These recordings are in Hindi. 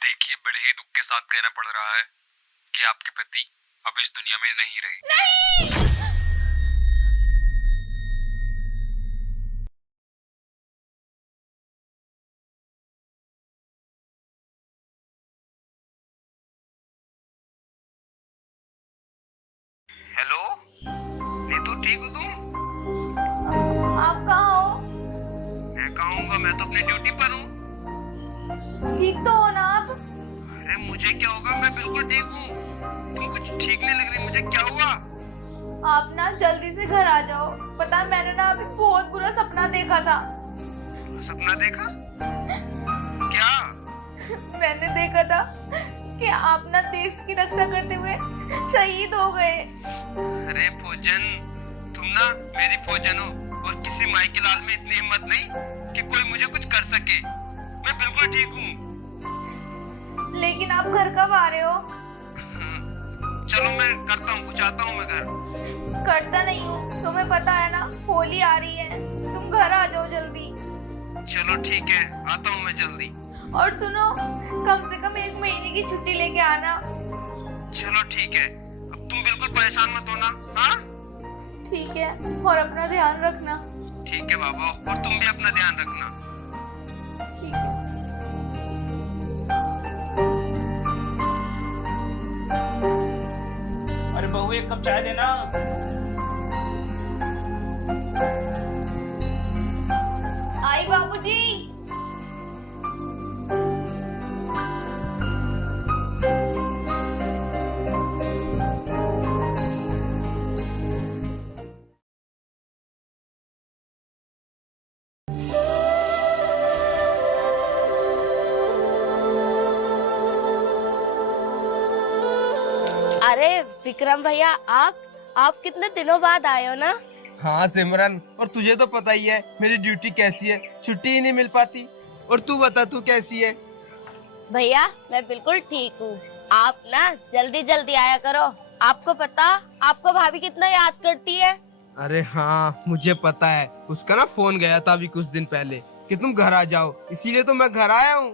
देखिए, बड़े ही दुख के साथ कहना पड़ रहा है कि आपके पति अब इस दुनिया में नहीं रहे। नहीं। हेलो नीतू, ठीक हो तुम? आप कहाँ हो? मैं कहाँ हूँगा, मैं तो अपनी ड्यूटी पर हूँ। ठीक तो हो ना आप? अरे मुझे क्या होगा, मैं बिल्कुल ठीक हूँ। तुम कुछ ठीक नहीं लग रही, मुझे क्या हुआ? आप ना जल्दी से घर आ जाओ। पता है मैंने ना अभी बहुत बुरा सपना देखा था। सपना देखा? क्या? मैंने देखा था कि आप ना देश की रक्षा करते हुए शहीद हो गए। अरे फौजन, तुम ना मेरी फौजन हो और किसी माई के लाल में इतनी हिम्मत नहीं कि कोई मुझे कुछ कर सके। मैं बिल्कुल ठीक हूँ। लेकिन आप घर कब आ रहे हो? चलो मैं करता हूँ, कुछ आता हूँ मैं घर। करता नहीं हूँ, तुम्हें पता है ना होली आ रही है। तुम घर आ जाओ जल्दी। चलो ठीक है, आता हूँ मैं जल्दी। और सुनो, कम से कम 1 महीने की छुट्टी लेके आना। चलो ठीक है, अब तुम बिल्कुल परेशान मत होना। हाँ ठीक है, और अपना ध्यान रखना। ठीक है बाबा, और तुम भी अपना ध्यान रखना। ठीक है। अरे बहू, एक कप चाय देना। आई बाबूजी। अरे विक्रम भैया, आप कितने दिनों बाद आए हो ना। हाँ सिमरन, और तुझे तो पता ही है मेरी ड्यूटी कैसी है, छुट्टी ही नहीं मिल पाती। और तू बता, तू कैसी है? भैया मैं बिल्कुल ठीक हूँ। आप ना जल्दी जल्दी आया करो। आपको पता आपको भाभी कितना याद करती है। अरे हाँ मुझे पता है, उसका ना फोन गया था अभी कुछ दिन पहले कि तुम घर आ जाओ, इसीलिए तो मैं घर आया हूँ।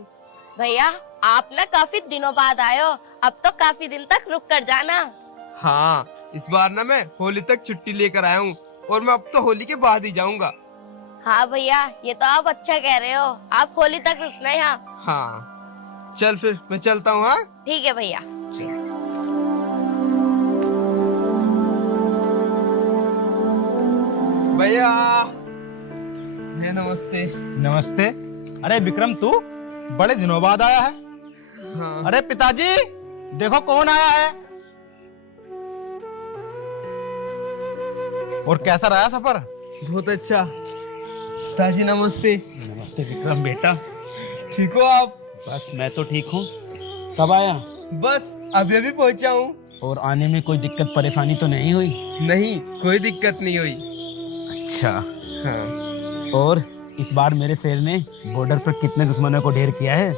भैया आप ना काफी दिनों बाद आए हो, अब तो काफी दिन तक रुक कर जाना। हाँ इस बार ना मैं होली तक छुट्टी लेकर आया हूँ, और मैं अब तो होली के बाद ही जाऊंगा। हाँ भैया, ये तो आप अच्छा कह रहे हो। आप होली तक रुकना यहाँ। हाँ चल फिर मैं चलता हूँ। हाँ ठीक है भैया। भैया नमस्ते। नमस्ते। अरे विक्रम, तू बड़े दिनों बाद आया है। हाँ। अरे पिताजी, देखो कौन आया है। और कैसा रहा सफर? बहुत अच्छा। पिताजी नमस्ते। नमस्ते विक्रम बेटा। ठीक हो आप? बस मैं तो ठीक हूँ। कब आया? बस अभी अभी पहुंचा हूँ। और आने में कोई दिक्कत परेशानी तो नहीं हुई? नहीं, कोई दिक्कत नहीं हुई। अच्छा। हाँ। और इस बार मेरे शेर ने बॉर्डर पर कितने दुश्मनों को ढेर किया है?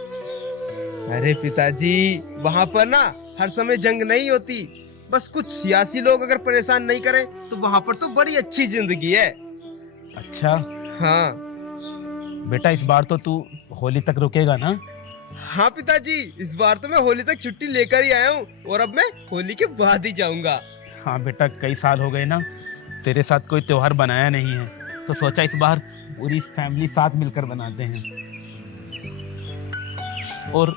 अरे पिताजी, वहाँ पर ना हर समय जंग नहीं होती। बस कुछ सियासी लोग अगर परेशान नहीं करें तो वहाँ पर तो बड़ी अच्छी जिंदगी है। अच्छा। हाँ बेटा इस बार तो तू होली तक रुकेगा ना? हाँ पिताजी, इस बार तो मैं होली तक छुट्टी लेकर ही आया हूँ, और अब मैं होली के बाद ही जाऊंगा। हाँ बेटा, कई साल हो गए ना तेरे साथ कोई त्योहार बनाया नहीं है, तो सोचा इस बार पूरी फैमिली साथ मिलकर बनाते हैं। और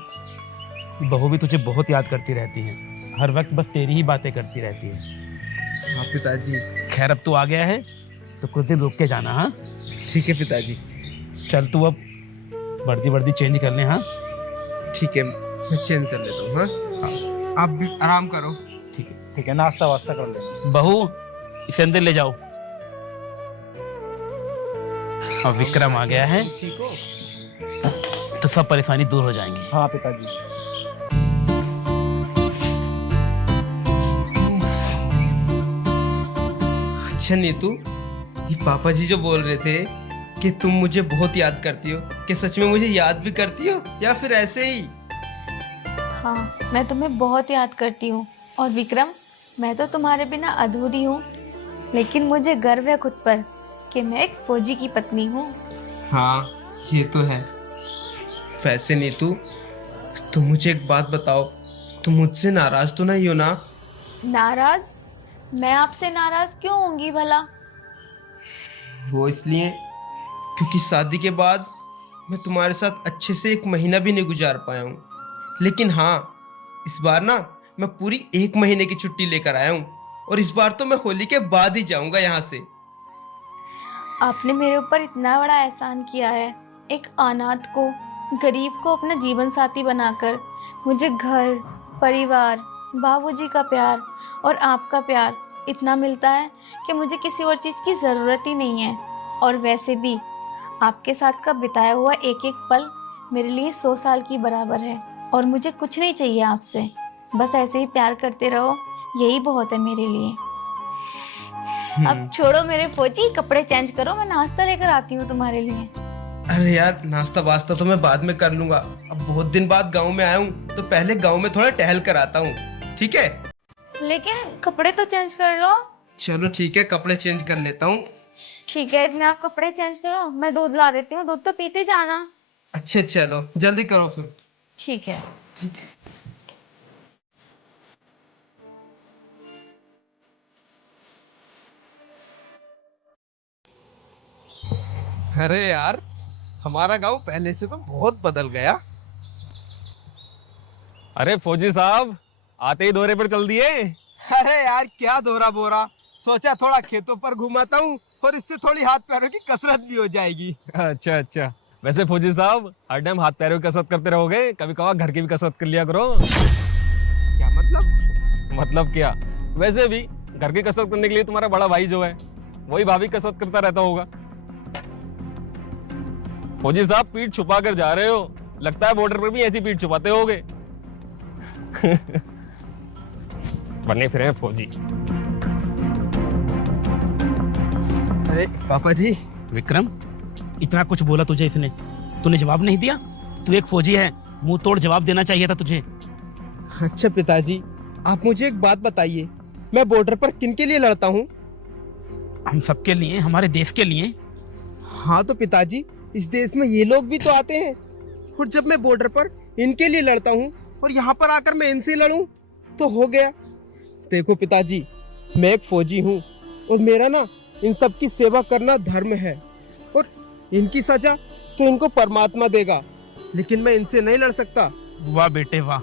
बहू भी तुझे बहुत याद करती रहती है, हर वक्त बस तेरी ही बातें करती रहती है। हाँ पिताजी। खैर अब तू आ गया है तो कुछ दिन रुक के जाना। हाँ ठीक है पिताजी। चल तू अब वर्दी चेंज कर ले। हाँ ठीक है, मैं चेंज कर लेता हूँ। हाँ आप भी आराम करो। ठीक है। ठीक है, नाश्ता वास्ता कर ले। बहू इसे अंदर ले जाओ। अब विक्रम आ गया है ठीक हो? तो सब परेशानी दूर हो जाएंगी। हाँ पिताजी। अच्छा नीतू, ये पापा जी जो बोल रहे थे कि तुम मुझे बहुत याद करती हो, कि सच में मुझे याद भी करती हो या फिर ऐसे ही? हाँ, मैं तुम्हें बहुत याद करती हूँ। और विक्रम, मैं तो तुम्हारे बिना अधूरी हूँ। लेकिन मुझे गर्व है खुद पर कि मैं एक फौजी की पत्नी हूँ। हाँ ये तो है। वैसे नीतू, तुम मुझे एक बात बताओ, तुम मुझसे नाराज तो नहीं हो ना? नाराज? मैं आपसे नाराज क्यों होंगी भला? वो इसलिए क्योंकि शादी के बाद मैं तुम्हारे साथ अच्छे से 1 महीना भी नहीं गुजार पाया हूँ। लेकिन हाँ, इस बार ना मैं पूरी 1 महीने की छुट्टी लेकर आया हूँ, और इस बार तो मैं होली के बाद ही जाऊंगा यहाँ से। आपने मेरे ऊपर इतना बड़ा एहसान किया है, एक अनाथ को, गरीब को अपना जीवन साथी बनाकर। मुझे घर, परिवार, बाबूजी का प्यार और आपका प्यार इतना मिलता है कि मुझे किसी और चीज़ की ज़रूरत ही नहीं है। और वैसे भी आपके साथ का बिताया हुआ एक एक पल मेरे लिए 100 साल की बराबर है, और मुझे कुछ नहीं चाहिए आपसे। बस ऐसे ही प्यार करते रहो, यही बहुत है मेरे लिए। अब छोड़ो मेरे फौजी, कपड़े चेंज करो, मैं नाश्ता लेकर आती हूँ तुम्हारे लिए। अरे यार, नाश्ता वास्ता तो मैं बाद में कर लूंगा। अब बहुत दिन बाद गांव में आया हूँ, तो पहले गांव में थोड़ा टहल कर आता हूँ, ठीक है? लेकिन कपड़े तो चेंज कर लो। चलो ठीक है, कपड़े चेंज कर लेता हूँ। ठीक है, इतने आप कपड़े चेंज करो, मैं दूध ला देती हूँ, दूध तो पीते जाना। अच्छा चलो, जल्दी करो फिर। ठीक है। अरे यार, हमारा गांव पहले से तो बहुत बदल गया। अरे फौजी साहब, आते ही दौरे पर चल दिए। अरे यार, क्या दोहरा बोरा, सोचा थोड़ा खेतों पर घुमाता हूँ और इससे थोड़ी हाथ पैरों की कसरत भी हो जाएगी। अच्छा अच्छा। वैसे फौजी साहब, हर टाइम हाथ पैरों की कसरत करते रहोगे? कभी कभार घर की भी कसरत कर लिया करो। क्या मतलब? मतलब क्या, वैसे भी घर की कसरत करने के लिए तुम्हारा बड़ा भाई जो है, वही भाभी कसरत करता रहता होगा। फौजी साहब, पीठ छुपा कर जा रहे हो, लगता है बॉर्डर पर भी ऐसी पीठ छुपाते होगे। बने फिरे हैं फौजी। अरे पापा जी। विक्रम, इतना कुछ बोला तुझे इसने, तूने जवाब नहीं दिया? तू एक फौजी है, मुंह तोड़ जवाब देना चाहिए था तुझे। अच्छा पिताजी, आप मुझे एक बात बताइए, मैं बॉर्डर पर किन के लिए लड़ता हूँ? हम सबके लिए, हमारे देश के लिए। हाँ तो पिताजी, इस देश में ये लोग भी तो आते हैं, और जब मैं बॉर्डर पर इनके लिए लड़ता हूँ और यहाँ पर आकर मैं इनसे लड़ूं तो हो गया। देखो पिताजी, मैं एक फौजी हूँ और मेरा ना इन सब की सेवा करना धर्म है, और इनकी सजा तो इनको परमात्मा देगा, लेकिन मैं इनसे नहीं लड़ सकता। वाह बेटे वाह,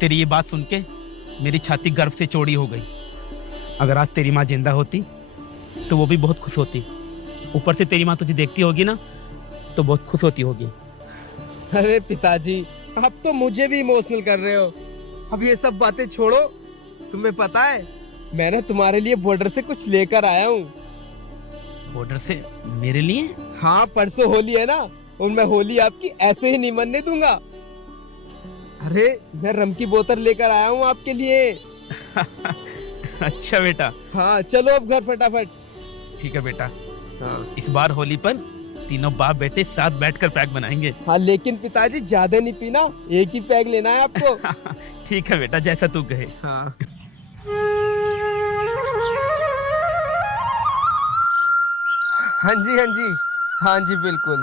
तेरी ये बात सुन के मेरी छाती गर्व से चौड़ी हो गई। अगर आज तेरी माँ जिंदा होती तो वो भी बहुत खुश होती। ऊपर से तेरी माँ तुझे देखती होगी ना, तो बहुत खुश होती होगी। अरे पिताजी, आप तो मुझे भी इमोशनल कर रहे हो। अब ये सब बातें छोड़ो, तुम्हें पता है मैं ना तुम्हारे लिए बॉर्डर से कुछ लेकर आया हूँ। बॉर्डर से मेरे लिए? हाँ, परसों होली है ना, और मैं होली आपकी ऐसे ही नहीं मनने दूंगा। अरे मैं रम की बोतल लेकर आया हूँ आपके लिए। अच्छा बेटा। हाँ चलो अब घर फटाफट। ठीक है बेटा। हाँ। इस बार होली पर तीनों बाप बेटे साथ बैठकर पैक बनाएंगे। हाँ लेकिन पिताजी, ज्यादा नहीं पीना, एक ही पैक लेना है आपको। ठीक है बेटा, जैसा तू कहे। हाँ। हाँ जी हाँ जी, हाँ जी बिल्कुल,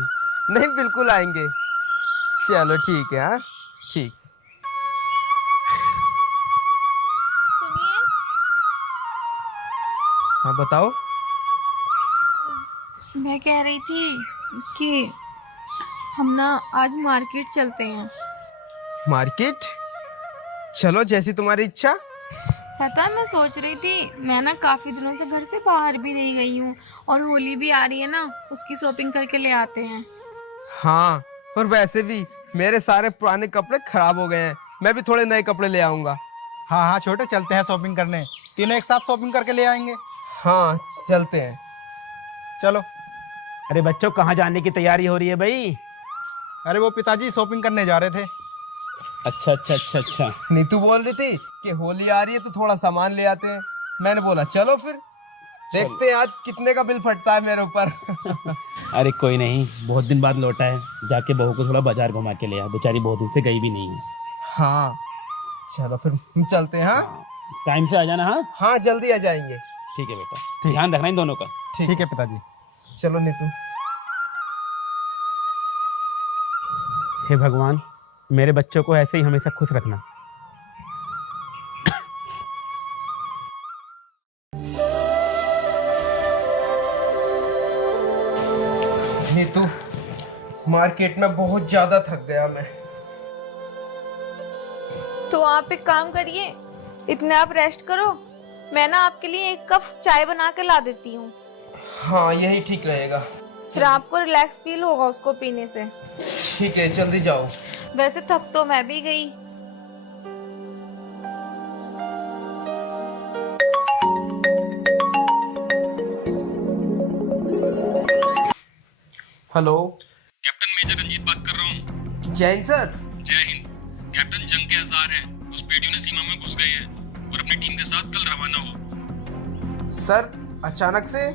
नहीं बिल्कुल आएंगे। चलो ठीक है। हाँ ठीक। सुनिए। हाँ बताओ। मैं कह रही थी कि हम ना आज मार्केट चलते हैं। मार्केट? चलो, जैसी तुम्हारी इच्छा। पता है, मैं सोच रही थी, मैं ना काफी दिनों से घर से बाहर भी नहीं गई हूँ, और होली भी आ रही है ना, उसकी शॉपिंग करके ले आते हैं। हाँ, और वैसे भी मेरे सारे पुराने कपड़े खराब हो गए हैं, मैं भी थोड़े नए कपड़े ले आऊंगा। हाँ हाँ छोटे, चलते हैं शॉपिंग करने, तीनों एक साथ शॉपिंग करके ले आएंगे। हाँ चलते हैं। चलो। अरे बच्चों, कहाँ जाने की तैयारी हो रही है भाई? अरे वो पिताजी शॉपिंग करने जा रहे थे। अच्छा अच्छा अच्छा अच्छा। नीतू बोल रही थी कि होली आ रही है तो थोड़ा सामान ले आते हैं। मैंने बोला चलो फिर, देखते हैं आज कितने का बिल फटता है मेरे ऊपर। अरे कोई नहीं, बहुत दिन बाद लौटा है, जाके बहू को थोड़ा बाजार घुमा के ले आ, बेचारी बहुत दिन से गई भी नहीं है। हाँ चलो फिर हम चलते हैं। हाँ टाइम से आ जाना। हाँ हाँ जल्दी आ जाएंगे। ठीक है बेटा, ठीक। ध्यान रखना इन दोनों का। ठीक है पिताजी। चलो नीतू। हे भगवान, मेरे बच्चों को ऐसे ही हमेशा खुश रखना। नीतू, मार्केट में बहुत ज्यादा थक गया मैं। तो आप एक काम करिए, इतने आप रेस्ट करो, मैं ना आपके लिए एक कप चाय बना के ला देती हूँ। हाँ, यही ठीक रहेगा। फिर आपको रिलैक्स फील होगा उसको पीने से। ठीक है, जल्दी जाओ। वैसे थक तो मैं भी गई। हेलो, कैप्टन मेजर रंजीत बात कर रहा हूँ। जैन सर। जय हिंद। कैप्टन, जंग के आसार हैं। घुसपैठियों ने सीमा में घुस गए हैं और अपनी टीम के साथ कल रवाना हो। सर, अचानक से?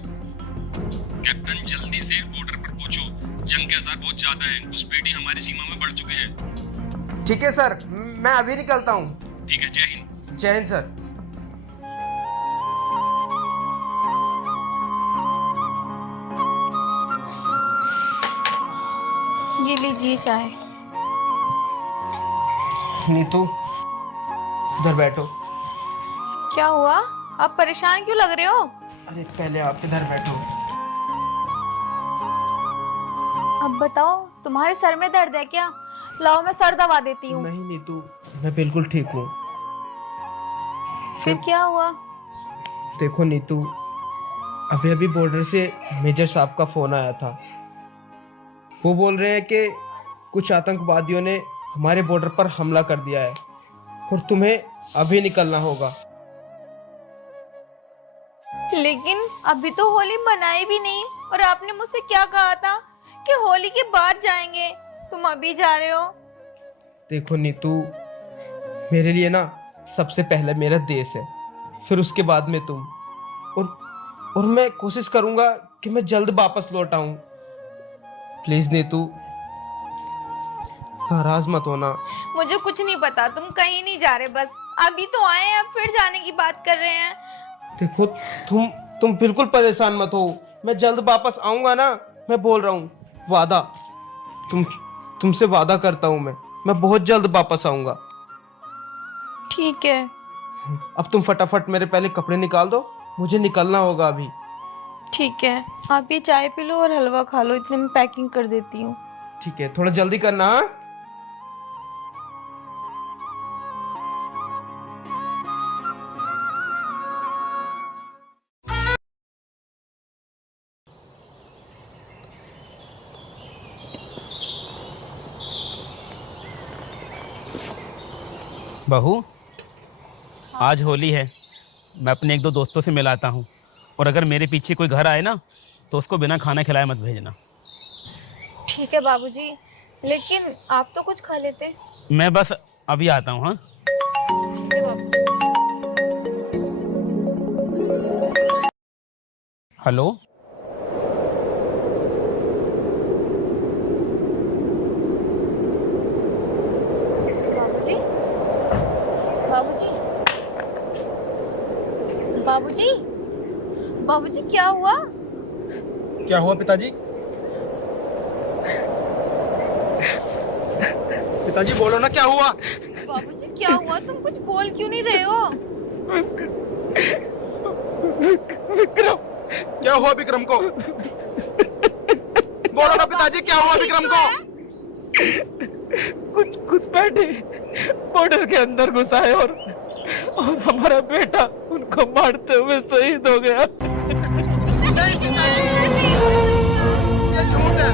कैप्टन, जल्दी से बॉर्डर पर पहुंचो। जंग के आसार बहुत ज्यादा हैं। घुसपैठी हमारी सीमा में बढ़ चुके हैं। ठीक है सर, मैं अभी निकलता हूँ। ठीक है, जय हिंद। जय हिंद सर। ये लीजिए चाय। नीतू, इधर बैठो। क्या हुआ, आप परेशान क्यों लग रहे हो? अरे पहले आप इधर बैठो। अब बताओ, तुम्हारे सर में दर्द है क्या? लाओ मैं सर दबा देती हूँ। नहीं नीतू, मैं बिल्कुल ठीक हूँ। फिर क्या हुआ? देखो नीतू, अभी अभी बॉर्डर से मेजर साहब का फोन आया था। वो बोल रहे हैं कि कुछ आतंकवादियों ने हमारे बॉर्डर पर हमला कर दिया है और तुम्हें अभी निकलना होगा। लेकिन अभी तो होली मनाई भी नहीं, और आपने मुझसे क्या कहा था कि होली के बाद जाएंगे, तुम अभी जा रहे हो। देखो नीतू, मेरे लिए ना सबसे पहले मेरा देश है, फिर उसके बाद में तुम। और मैं कोशिश करूंगा कि मैं जल्द वापस लौट आऊं। प्लीज नीतू, नाराज मत होना। मुझे कुछ नहीं पता, तुम कहीं नहीं जा रहे, बस अभी तो आए हैं, अब फिर जाने की बात कर रहे हैं। देखो, तुम बिल्कुल परेशान मत हो, मैं जल्द वापस आऊंगा ना, मैं बोल रहा हूँ, वादा। तुमसे वादा करता हूँ, मैं बहुत जल्द वापस आऊंगा। ठीक है। अब तुम फटाफट मेरे पहले कपड़े निकाल दो, मुझे निकलना होगा अभी। ठीक है, आप ये चाय पी लो और हलवा खा लो, इतने में पैकिंग कर देती हूँ। ठीक है, थोड़ा जल्दी करना। हाँ? बहू, आज होली है, मैं अपने एक दो दोस्तों से मिलाता हूँ, और अगर मेरे पीछे कोई घर आए ना तो उसको बिना खाना खिलाए मत भेजना। ठीक है बाबूजी, लेकिन आप तो कुछ खा लेते। मैं बस अभी आता हूँ। हाँ, ठीक है बाबूजी। हेलो, बाबूजी, बाबूजी, बाबूजी, बाबूजी, क्या हुआ? क्या हुआ पिताजी? पिताजी बोलो ना, क्या हुआ? बाबूजी क्या हुआ, तुम कुछ बोल क्यों नहीं रहे हो? विक्रम, क्या हुआ विक्रम को? बोलो ना पिताजी, क्या हुआ विक्रम को? कुछ घुसपैठे बॉर्डर के अंदर घुसा है और हमारा बेटा उनको मारते हुए शहीद हो गया। नहीं पिताजी, ये झूठ है।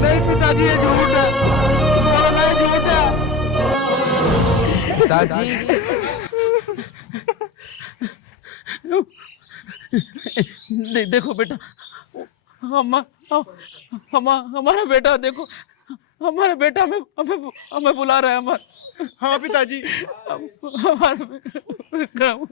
नहीं पिताजी, ये झूठ है। बोलो ना, ये झूठ है। पिताजी, देखो बेटा, हमारा बेटा, देखो हमारा बेटा हमें बुला रहा है। हाँ पिताजी। हमारा विक्रम।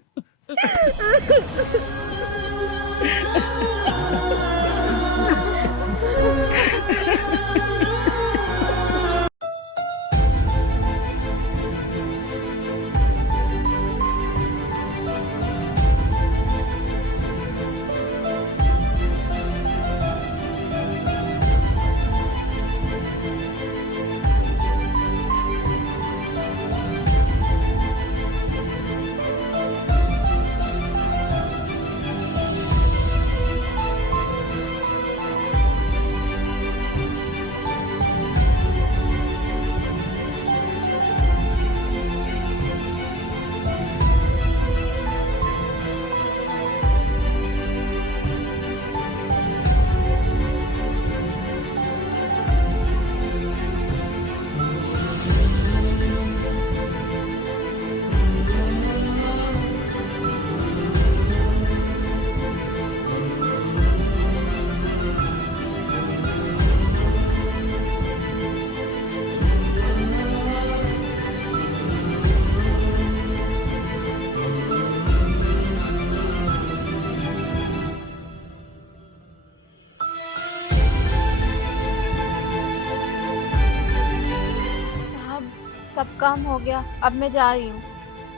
सब काम हो गया, अब मैं जा रही हूँ।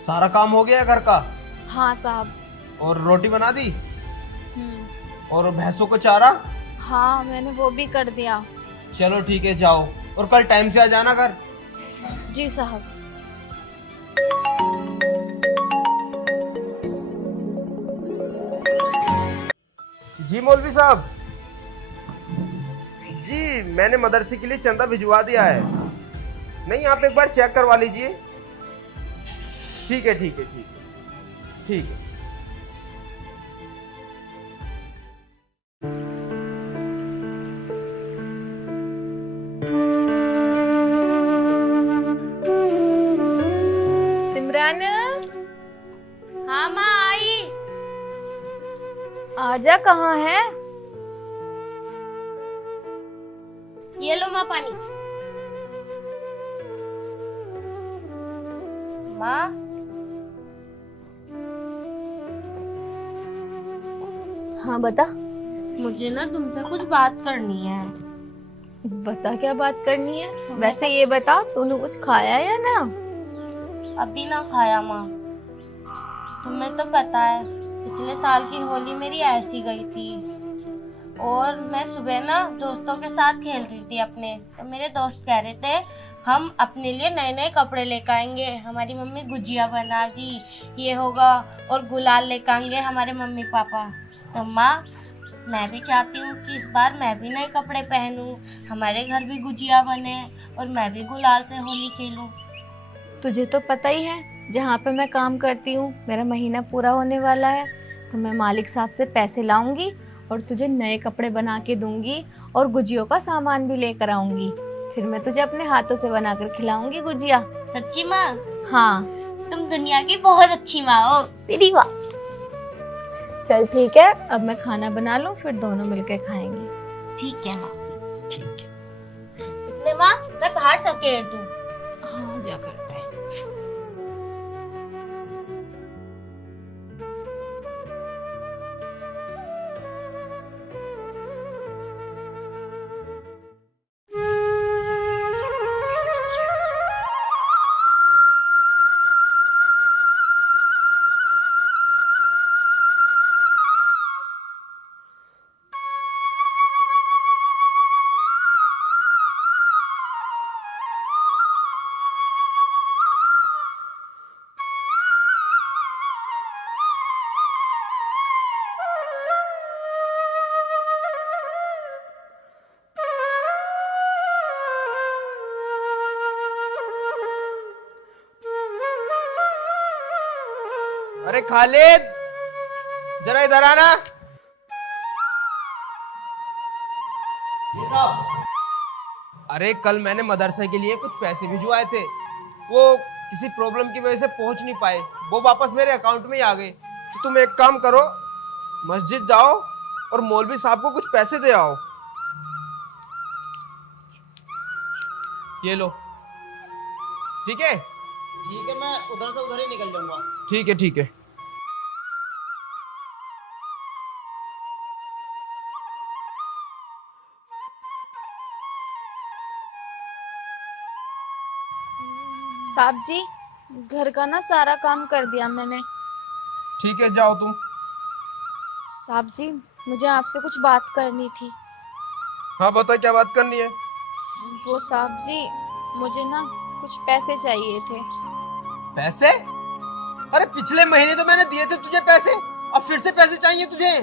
सारा काम हो गया घर का? हाँ साहब। और रोटी बना दी? और हम्म। भैंसों को चारा? हाँ मैंने वो भी कर दिया। चलो ठीक है, जाओ। और कल टाइम से आ जाना घर। जी साहब। जी मौलवी साहब। जी मैंने मदरसे के लिए चंदा भिजवा दिया है। नहीं, आप एक बार चेक करवा लीजिए। ठीक है ठीक है ठीक है ठीक है। सिमरन, हाँ माँ आई। आजा, कहाँ है? ये लो माँ पानी। माँ, हाँ बता। मुझे ना तुमसे कुछ बात करनी है। बता क्या बात करनी है? वैसे ये बता, तूने कुछ खाया या ना? अभी ना खाया माँ। तुम्हें तो पता है पिछले साल की होली मेरी ऐसी गई थी। और मैं सुबह ना दोस्तों के साथ खेल रही थी अपने, तो मेरे दोस्त कह रहे थे हम अपने लिए नए नए कपड़े लेकर आएंगे, हमारी मम्मी गुजिया बनागी, ये होगा, और गुलाल लेकर आएंगे हमारे मम्मी पापा। तो माँ, मैं भी चाहती हूँ कि इस बार मैं भी नए कपड़े पहनूं, हमारे घर भी गुजिया बने और मैं भी गुलाल से होली खेलूं। तुझे तो पता ही है, जहाँ पे मैं काम करती हूँ मेरा महीना पूरा होने वाला है, तो मैं मालिक साहब से पैसे लाऊंगी और तुझे नए कपड़े बना के दूंगी और गुजियों का सामान भी लेकर आऊंगी। फिर मैं तुझे अपने हाथों से बनाकर खिलाऊंगी गुजिया। सच्ची माँ? हाँ। तुम दुनिया की बहुत अच्छी माँ हो। तेरी माँ। चल ठीक है, अब मैं खाना बना लूं, फिर दोनों मिलकर खाएंगे। ठीक है माँ। ठीक है। इतने माँ, मैं बाहर सकेर दूं? हाँ जा करते हैं। अरे खालिद, जरा इधर आना। अरे कल मैंने मदरसे के लिए कुछ पैसे भिजवाए थे, वो किसी प्रॉब्लम की वजह से पहुंच नहीं पाए, वो वापस मेरे अकाउंट में ही आ गए। तो तुम एक काम करो, मस्जिद जाओ और मौलवी साहब को कुछ पैसे दे आओ। ये लो। ठीक है? ठीक है, मैं उधर से उधर ही निकल जाऊंगा। ठीक है ठीक है। साहब जी, घर का ना सारा काम कर दिया मैंने। ठीक है, जाओ तुम। साहब जी, मुझे आपसे कुछ बात करनी थी। हाँ बता, क्या बात करनी है? वो साहब जी, मुझे ना कुछ पैसे चाहिए थे। पैसे? अरे पिछले महीने तो मैंने दिए थे तुझे पैसे, अब फिर से पैसे चाहिए तुझे?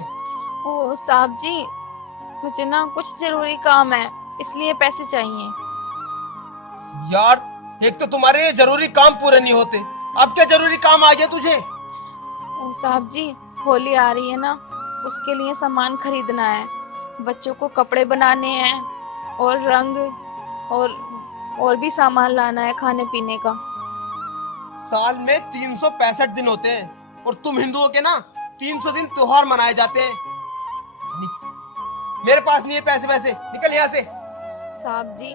ओ साहब जी, मुझे ना कुछ जरूरी काम है, इसलिए पैसे चाहिए। यार, एक तो तुम्हारे ये जरूरी काम पूरे नहीं होते, अब क्या जरूरी काम आ गया तुझे? ओ साहब जी, होली आ रही है ना, उसके लिए सामान खरीदना है, बच्चों को कपड़े बनाने हैं और रंग और भी सामान लाना है खाने पीने का। साल में 365 दिन होते हैं और तुम हिंदुओं के ना 300 दिन त्योहार मनाए जाते हैं। मेरे पास नहीं है पैसे, वैसे निकल यहाँ से। साहब जी,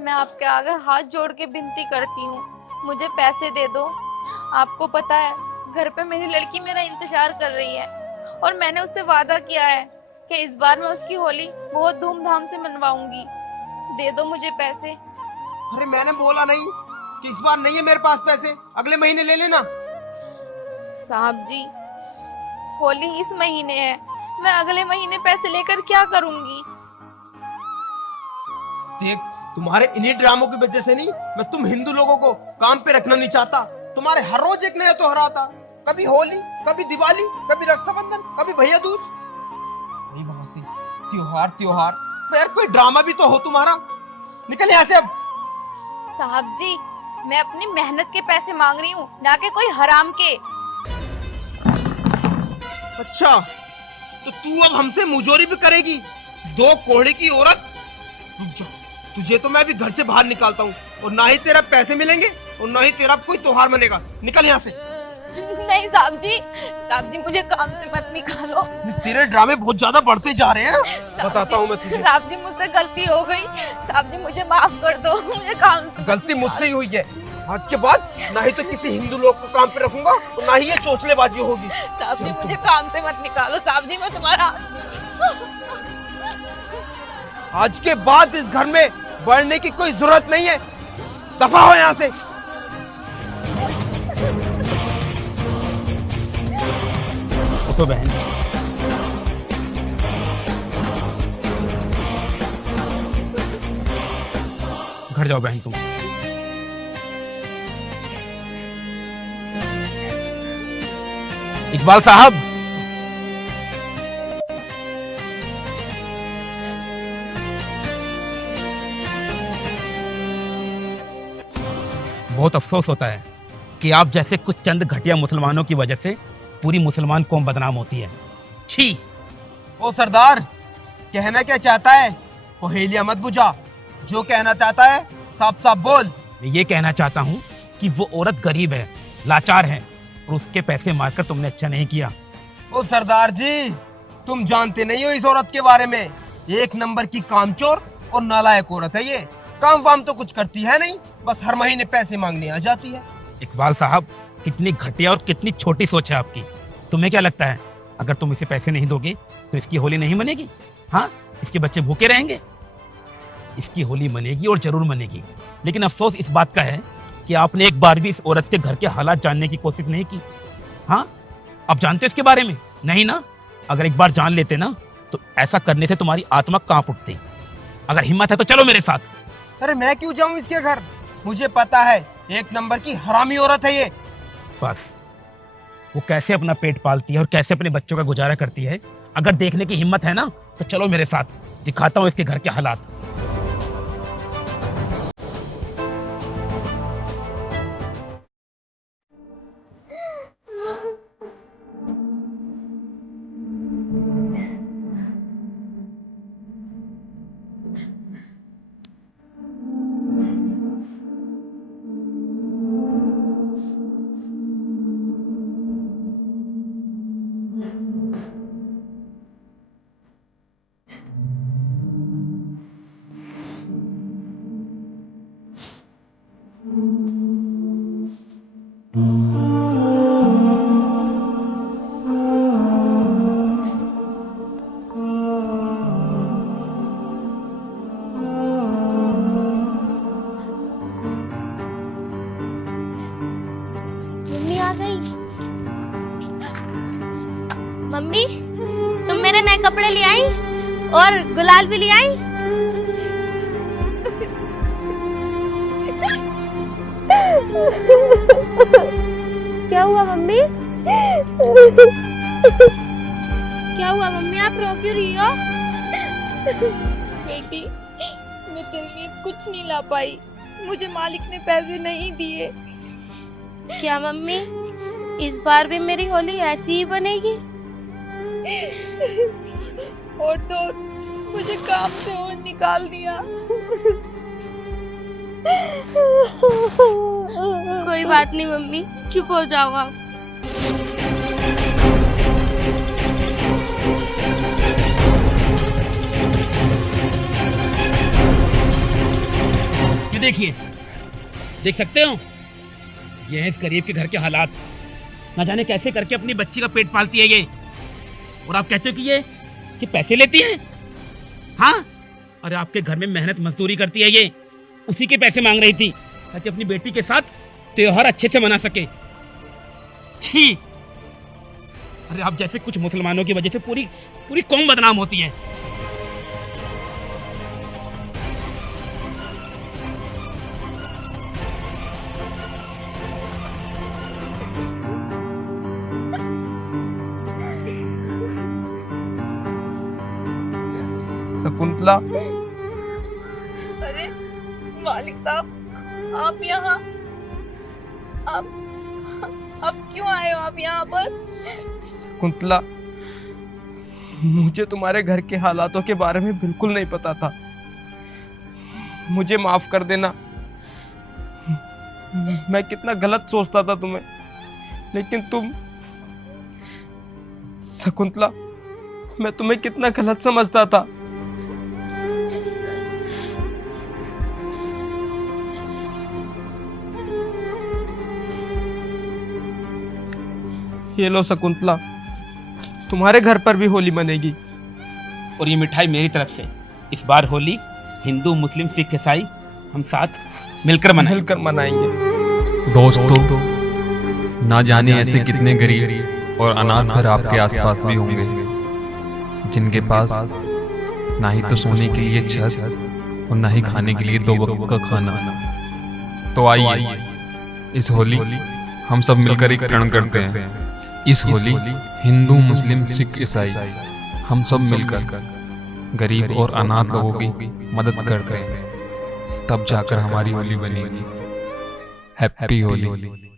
मैं आपके आगे हाथ जोड़ के विनती करती हूँ, मुझे पैसे दे दो। आपको पता है घर पे मेरी लड़की मेरा इंतजार कर रही है और मैंने उससे वादा किया है कि इस बार मैं उसकी होली बहुत धूमधाम से मनवाऊंगी। दे दो मुझे पैसे। अरे मैंने बोला नहीं कि इस बार नहीं है मेरे पास पैसे, अगले महीने ले लेना। साहब जी, होली इस महीने है, मैं अगले महीने पैसे लेकर क्या करूंगी? देख, तुम्हारे इन्हीं ड्रामों की वजह से नहीं, मैं तुम हिंदू लोगों को काम पे रखना नहीं चाहता। तुम्हारे हर रोज एक नया त्योहार आता, कभी होली, कभी दिवाली, कभी रक्षाबंधन, कभी भैया दूज। नहीं वहां से त्योहार त्योहार, यार कोई ड्रामा भी तो हो तुम्हारा। निकल यहाँ से अब। साहब जी, मैं अपनी मेहनत के पैसे मांग रही हूँ, ना कि कोई हराम के। अच्छा, तो तू अब हमसे मुजोरी भी करेगी? दो कोढ़े की औरत। रुक जा, तुझे तो मैं अभी घर से बाहर निकालता हूँ, और ना ही तेरा पैसे मिलेंगे और ना ही तेरा कोई त्योहार मनेगा। निकल यहाँ से। नहीं साहब जी, मुझे काम से मत निकालो। तेरे ड्रामे बहुत ज्यादा बढ़ते जा रहे हैं, बताता हूँ मैं तुझे। साहब जी, मुझसे गलती हो गई, साहब जी मुझे माफ कर दो, मुझे काम से गलती मुझसे ही हुई है। आज के बाद ना ही तो किसी हिंदू लोग को काम पे रखूंगा और ना ही ये चोचलेबाजी होगी। साहब जी मुझे काम से मत निकालो, साहब जी मैं तुम्हारा। आज के बाद इस घर में बढ़ने की कोई जरूरत नहीं है, दफा हो यहाँ से। तो बहन, घर जाओ बहन तुम। इकबाल साहब, बहुत अफसोस होता है कि आप जैसे कुछ चंद घटिया मुसलमानों की वजह से पूरी मुसलमान कौम बदनाम होती है। छी! ओ सरदार, कहना क्या चाहता है? पहेलियां मत बुझा, जो कहना चाहता है साफ साफ बोल। मैं ये कहना चाहता हूँ कि वो औरत गरीब है, लाचार है, और उसके पैसे मारकर तुमने अच्छा नहीं किया। ओ सरदार जी, तुम जानते नहीं हो इस औरत के बारे में। एक नंबर की कामचोर और नालायक औरत है ये। काम वाम तो कुछ करती है नहीं, बस हर महीने पैसे मांगने आ जाती है। इकबाल साहब, कितनी घटिया और कितनी छोटी सोच है आपकी। तुम्हें क्या लगता है अगर तुम इसे पैसे नहीं दोगे तो इसकी होली नहीं मनेगी? हाँ, इसके बच्चे भूखे रहेंगे? इसकी होली मनेगी और जरूर मनेगी, लेकिन अफसोस इस बात का है कि आपने एक बार भी इस औरत के घर के हालात जानने की कोशिश नहीं की। हाँ, आप जानते हो इसके बारे में? नहीं ना? अगर एक बार जान लेते ना तो ऐसा करने से तुम्हारी आत्मा कांप उठती। अगर हिम्मत है तो चलो मेरे साथ। अरे मैं क्यों जाऊं इसके घर? मुझे पता है एक नंबर की हरामी औरत है ये। बस, वो कैसे अपना पेट पालती है और कैसे अपने बच्चों का गुजारा करती है, अगर देखने की हिम्मत है ना तो चलो मेरे साथ, दिखाता हूँ इसके घर के हालात। मम्मी आ गई। मम्मी, तुम मेरे नए कपड़े ले आई और गुलाल भी ले आई। क्या हुआ मम्मी? क्या हुआ मम्मी, आप रो क्यों रही हो? बेटी, मैं तेरे लिए कुछ नहीं ला पाई, मुझे मालिक ने पैसे नहीं दिए। क्या मम्मी, इस बार भी मेरी होली ऐसी ही बनेगी? और तो मुझे काम से और निकाल दिया। कोई बात नहीं मम्मी, चुप हो जाओ आप। ये देखिए, देख सकते हो, ये है इस गरीब के घर के हालात। ना जाने कैसे करके अपनी बच्ची का पेट पालती है ये, और आप कहते हो कि ये पैसे लेती है? हाँ, अरे आपके घर में मेहनत मजदूरी करती है ये, उसी के पैसे मांग रही थी। ताकि अपनी बेटी के साथ त्योहार अच्छे से मना सके। छी! अरे आप जैसे कुछ मुसलमानों की वजह से पूरी पूरी कौम बदनाम होती है। शकुंतला, अरे मालिक साहब, आप यहाँ, आप क्यों आए हो आप यहाँ पर? शकुंतला, मुझे तुम्हारे घर के हालातों के बारे में बिल्कुल नहीं पता था। मुझे माफ कर देना। मैं कितना गलत सोचता था तुम्हें, लेकिन तुम, शकुंतला, मैं तुम्हें कितना गलत समझता था। ये लो शकुंतला, तुम्हारे घर पर भी होली मनेगी। और ये मिठाई मेरी तरफ से। इस बार होली हिंदू, मुस्लिम, सिख, ईसाई हम साथ मिलकर मनाएंगे। दोस्तों, ना जाने ऐसे कितने गरीब और अनाथ घर आपके आसपास भी होंगे जिनके पास ना ही तो सोने के लिए छत और ना ही खाने के लिए 2 वक्त का खाना। तो आइए इस होली हम सब मिलकर एक प्रण करते हैं। इस होली हिंदू, मुस्लिम, सिख, ईसाई हम सब मिलकर गरीब और अनाथ लोगों की मदद करते हैं। तब जाकर हमारी होली बनेगी। हैप्पी होली।